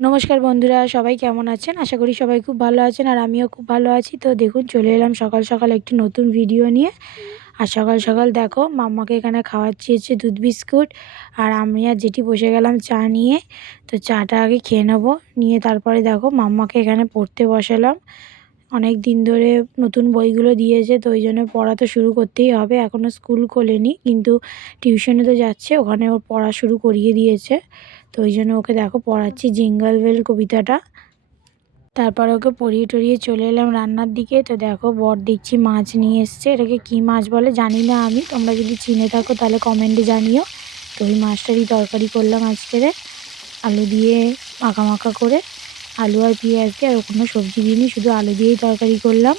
নমস্কার বন্ধুরা, সবাই কেমন আছেন? আশা করি সবাই খুব ভালো আছেন আর আমিও খুব ভালো আছি। তো দেখুন, চলে এলাম সকাল সকাল একটি নতুন ভিডিও নিয়ে। আর সকাল সকাল দেখো মাম্মাকে এখানে খাওয়াচ্ছি হচ্ছে দুধ বিস্কুট, আর আমি আর জেঠি বসে গেলাম চা নিয়ে। তো চাটা আগে খেয়ে নেবো, নিয়ে তারপরে দেখো মাম্মাকে এখানে পড়তে বসালাম। অনেক দিন ধরে নতুন বইগুলো দিয়েছে, তো ওই জন্য পড়া তো শুরু করতেই হবে। এখনও স্কুল খোলেনি, কিন্তু টিউশনে তো যাচ্ছে, ওখানে ওর পড়া শুরু করিয়ে দিয়েছে। তো ওই জন্য ওকে দেখো পড়াচ্ছি জিঙ্গল বেল কবিতাটা। তারপরে ওকে পড়িয়ে টড়িয়ে চলে এলাম রান্নার দিকে। তো দেখো বর দেখছি মাছ নিয়ে এসছে, এটাকে কী মাছ বলে জানি না আমি, তোমরা যদি চিনে থাকো তাহলে কমেন্টে জানিও। তো ওই মাছটারই তরকারি করলাম আজকে, আলু দিয়ে মাখা মাখা করে। আলু আর পেঁয়াজ দিয়ে, আর কোনো সবজি দিইনি, শুধু আলু দিয়েই তরকারি করলাম।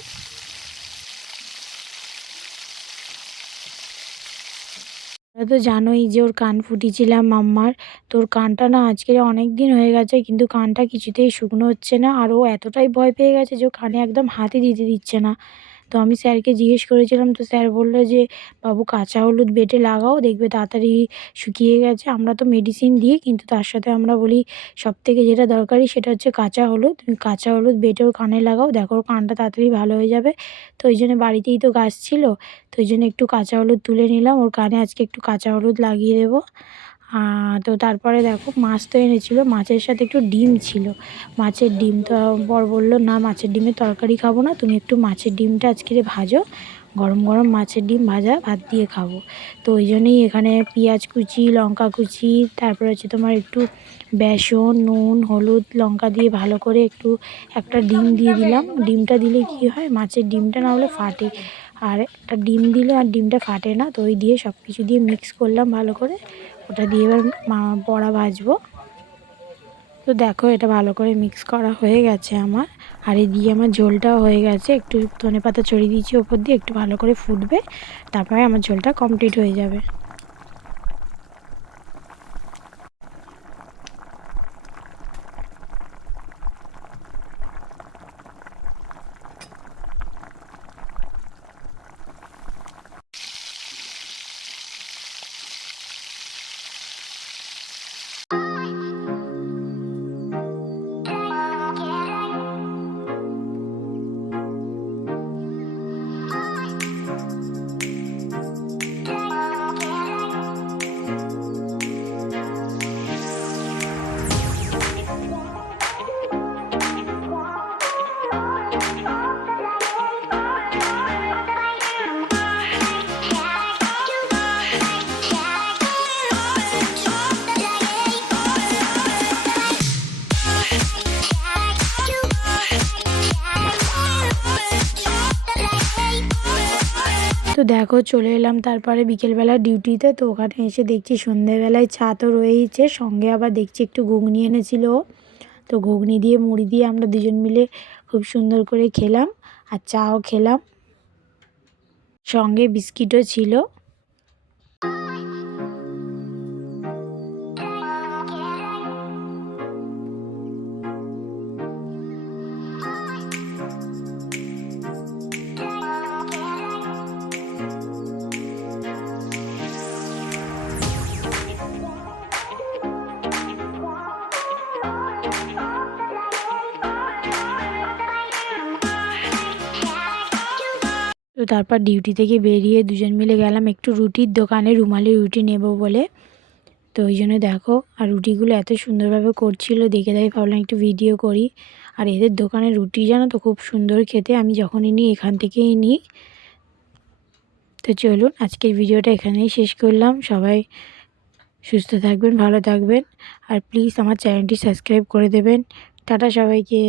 তোমরা তো জানোই যে ওর কান ফুটিয়েছিলাম মাম্মার। তো ওর কানটা না আজকে অনেক দিন হয়ে গেছে, কিন্তু কানটা কিছুতেই শুকনো হচ্ছে না। আর ও এতটাই ভয় পেয়ে গেছে যে ও কানে একদম হাতই দিতে দিচ্ছে না। তো আমি স্যারকে জিজ্ঞেস করেছিলাম, তো স্যার বললো যে বাবু কাঁচা হলুদ বেটে লাগাও, দেখবে তাড়াতাড়ি শুকিয়ে গেছে। আমরা তো মেডিসিন দিই, কিন্তু তার সাথে আমরা বলি সবথেকে যেটা দরকারি সেটা হচ্ছে কাঁচা হলুদ। তুমি কাঁচা হলুদ বেটে ওর কানে লাগাও, দেখো ওর কানটা তাড়াতাড়ি ভালো হয়ে যাবে। তো ওই জন্য বাড়িতেই তো গাছ ছিল, তো ওই জন্য একটু কাঁচা হলুদ তুলে নিলাম, ওর কানে আজকে একটু কাঁচা হলুদ লাগিয়ে দেবো। তো তারপরে দেখো মাছ তো এনেছিল, মাছের সাথে একটু ডিম ছিল, মাছের ডিম। তো বর বললো না, মাছের ডিমের তরকারি খাবো না, তুমি একটু মাছের ডিমটা আজকে ভাজো, গরম গরম মাছের ডিম ভাজা ভাত দিয়ে খাবো। তো ওই জন্যই এখানে পেঁয়াজ কুচি, লঙ্কা কুচি, তারপরে হচ্ছে তোমার একটু বেসন, নুন, হলুদ, লঙ্কা দিয়ে ভালো করে একটু একটা ডিম দিয়ে দিলাম। ডিমটা দিলে কী হয়, মাছের ডিমটা না হলে ফাটে, আর একটা ডিম দিলে আর ডিমটা ফাটে না। তো ওই দিয়ে সব কিছু দিয়ে মিক্স করলাম ভালো করে, ওটা দিয়ে এবার বড়া ভাজবো। তো দেখো এটা ভালো করে মিক্স করা হয়ে গেছে আমার, আর এই দিয়ে আমার ঝোলটাও হয়ে গেছে। একটু ধনেপাতা ছড়িয়ে দিয়েছি ওপর দিয়ে, একটু ভালো করে ফুটবে, তারপরে আমার ঝোলটা কমপ্লিট হয়ে যাবে। তো দেখো চলে এলাম তারপরে বিকেলবেলা ডিউটিতে। তো ওখানে এসে দেখছি সন্ধেবেলায় চা তো রয়েইছে, সঙ্গে আবার দেখছি একটু ঘুগনি এনেছিল। তো ঘুগনি দিয়ে মুড়ি দিয়ে আমরা দুজন মিলে খুব সুন্দর করে খেলাম, আর চাও খেলাম, সঙ্গে বিস্কিটও ছিল। তো তারপর ডিউটি থেকে বেরিয়ে দুজন মিলে গেলাম একটু রুটির দোকানে, রুমালি রুটি নেব বলে। তো ওই জন্য দেখো, আর রুটিগুলো এত সুন্দরভাবে করছিল, দেখে তাই ভাবলাম একটু ভিডিও করি। আর এদের দোকানে রুটি জানো তো খুব সুন্দর খেতে, আমি যখনই নিই এখান থেকেই নিই। তো চলুন আজকের ভিডিওটা এখানেই শেষ করলাম। সবাই সুস্থ থাকবেন, ভালো থাকবেন, আর প্লিজ আমার চ্যানেলটি সাবস্ক্রাইব করে দেবেন। টাটা সবাইকে।